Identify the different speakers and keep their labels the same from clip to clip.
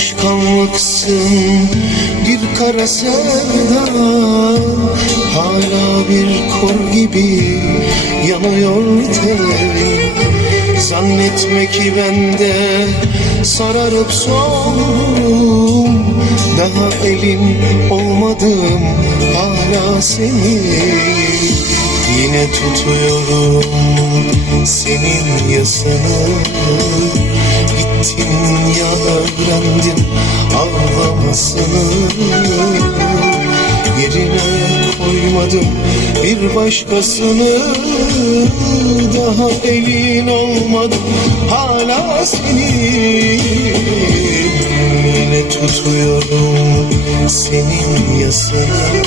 Speaker 1: alışkanlıksın bir kara sevda. Hala bir kor gibi yanıyor telim Zannetme ki bende sararıp soldum Daha elin olmadım hala seni Yine tutuyorum. Senin yasını Gittin ya öğrendim ağlamasını Yerine koymadım bir başkasını Daha elin olmadı hala senin Yine tutuyorum senin yasını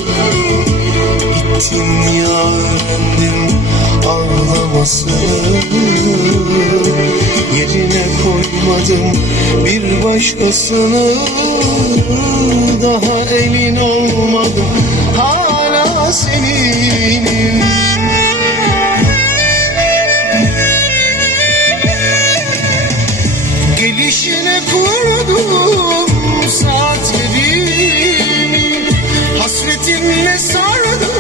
Speaker 1: Gittin ya öğrendim ağlamasını Koymadım bir başkasını Daha elin olmadı hala senin. Gelişine kurdum saatlerimi. Hasretinle sardım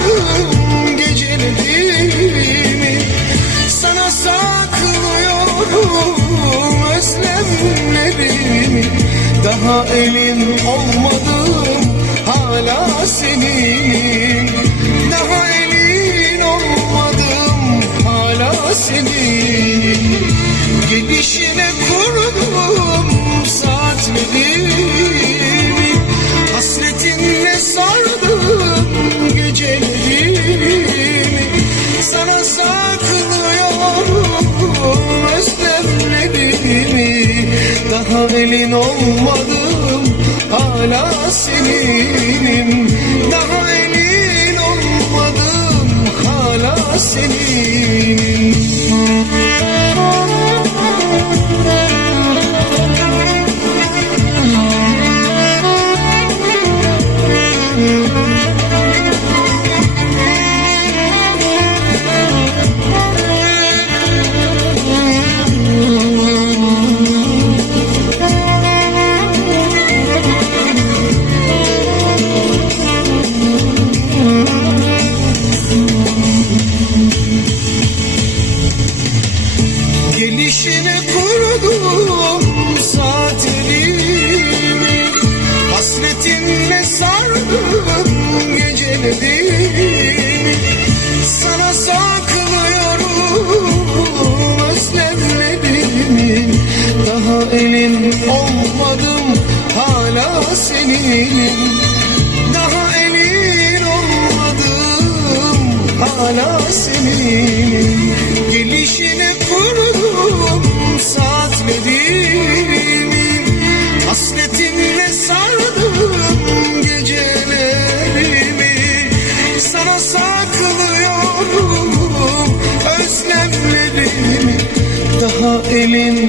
Speaker 1: özlemlerimi Daha elin olmadım. Hala senin Daha elin olmadım. Hala seninim Daha elin olmadım hala senin. Daha elin olmadım hala senin. Gelişine kurdum saatlerimi Hasretinle sardım gecelerimi. Sana saklıyorum özlemlerimi. Daha elin